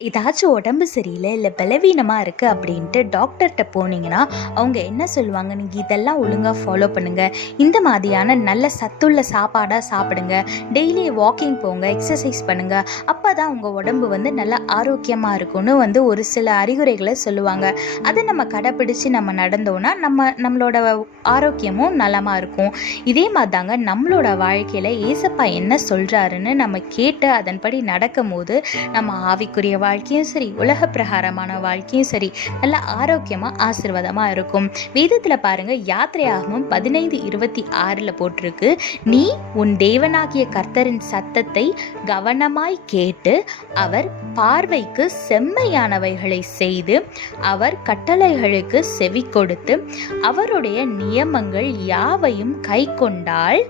ஏதாச்சும் உடம்பு சரியில்லை, இல்லை பலவீனமாக இருக்குது அப்படின்ட்டு டாக்டர்கிட்ட போனீங்கன்னா அவங்க என்ன சொல்லுவாங்க, நீங்கள் இதெல்லாம் ஒழுங்காக ஃபாலோ பண்ணுங்கள், இந்த மாதிரியான நல்ல சத்துள்ள சாப்பாடாக சாப்பிடுங்க, டெய்லி வாக்கிங் போங்க, எக்ஸசைஸ் பண்ணுங்கள், அப்போ தான் உங்கள் உடம்பு நல்லா ஆரோக்கியமாக இருக்கும்னு ஒரு சில அறிகுறைகளை சொல்லுவாங்க. அதை நம்ம கடைப்பிடிச்சு நம்ம நடந்தோன்னா நம்மளோட ஆரோக்கியமும் நலமாக இருக்கும். இதே மாதிரி தாங்க நம்மளோட வாழ்க்கையில் ஏசப்பா என்ன சொல்கிறாருன்னு நம்ம கேட்டு அதன்படி நடக்கும் போது நம்ம ஆவிக்குரிய வாழ்க்கையும் சரி, உலக பிரகாரமான வாழ்க்கையும் சரி, நல்ல ஆரோக்கியமாக ஆசீர்வாதமாக இருக்கும். வேதத்தில் பாருங்க, யாத்திரையாகமம் 15:26 போட்டிருக்கு, நீ உன் தேவனாகிய கர்த்தரின் சத்தத்தை கவனமாய் கேட்டு அவர் பார்வைக்கு செம்மையானவைகளை செய்து அவர் கட்டளைகளுக்கு செவி கொடுத்து அவருடைய நியமங்கள் யாவையும் கை கொண்டால்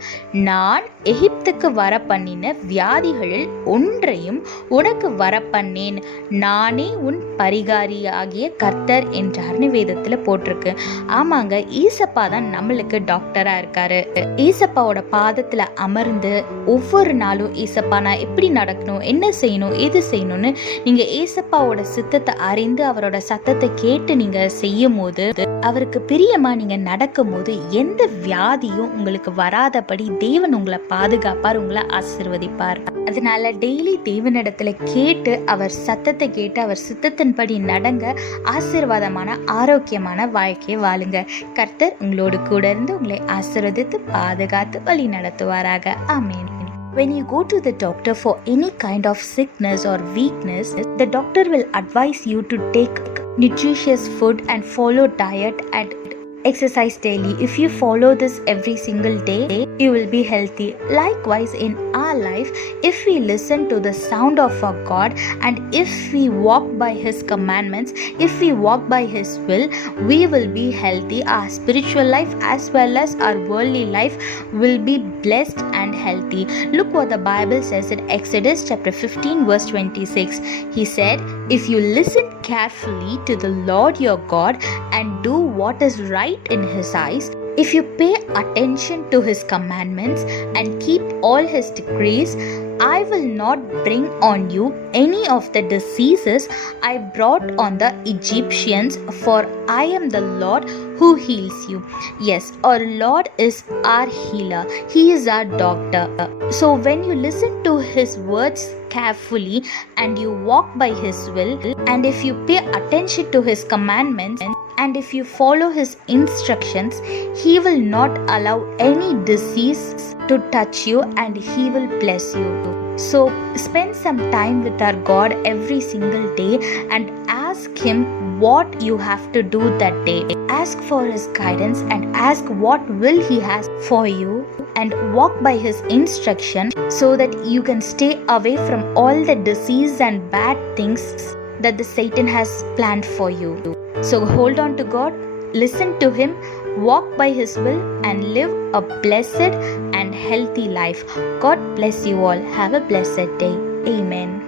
நான் எகிப்துக்கு வர பண்ணின வியாதிகளில் ஒன்றையும் உனக்கு வர பண்ணேன், நானே உன் பரிகாரியாகிய கர்த்தர் என்றார்னு வேதத்துல போட்டிருக்கு. ஆமாங்க, ஈசப்பா தான் நம்மளுக்கு டாக்டரா இருக்காரு. ஈசப்பாவோட பாதத்துல அமர்ந்து ஒவ்வொரு நாளும் ஈசப்பா நான் எப்படி நடக்கணும், என்ன செய்யணும், எது செய்யணும்னு நீங்க ஏசப்பாவோட சித்தத்தை அறிந்து அவரோட சத்தத்தை கேட்டு நீங்க செய்யும் போது, அவருக்கு பிரியமா நீங்க நடக்கும் போது எந்த வியாதியும் உங்களுக்கு வராதபடி தேவன் உங்களை பாதுகாப்பார், உங்களை ஆசீர்வதிப்பார். அதனால டெய்லி தேவனிடத்துல கேட்டு அவர் சத்தத்தை கேட்டு அவர் சித்தத்தின்படி நடங்க, ஆசீர்வாதமான ஆரோக்கியமான வாழ்க்கையை வாழுங்க. கர்த்தர் உங்களோடு கூட இருந்து உங்களை ஆசீர்வதித்து பாதுகாத்து வழி நடத்துவாராக. ஆமென். When you go to the doctor for any kind of sickness or weakness, the doctor will advise you to take nutritious food and follow diet and exercise daily. If you follow this every single day, you will be healthy. Likewise, in our life, if we listen to the sound of our God and if we walk by His commandments, if we walk by His will, we will be healthy. Our spiritual life as well as our worldly life will be blessed and healthy. Look what the Bible says in Exodus chapter 15 verse 26. He said, if you listen carefully to the Lord your God and do what is right in His eyes, if you pay attention to His commandments and keep all His decrees, I will not bring on you any of the diseases I brought on the Egyptians, for I am the Lord who heals you. Yes, our Lord is our healer. He is our doctor. So when you listen to His words carefully and you walk by His will, and if you pay attention to His commandments, and if you follow His instructions, He will not allow any disease to touch you and He will bless you. So spend some time with our God every single day and ask Him what you have to do that day. Ask for His guidance and ask what will He has for you, and walk by His instruction so that you can stay away from all the disease and bad things that the Satan has planned for you. So hold on to God, listen to Him, walk by His will and live a blessed and healthy life. God bless you all. Have a blessed day. Amen.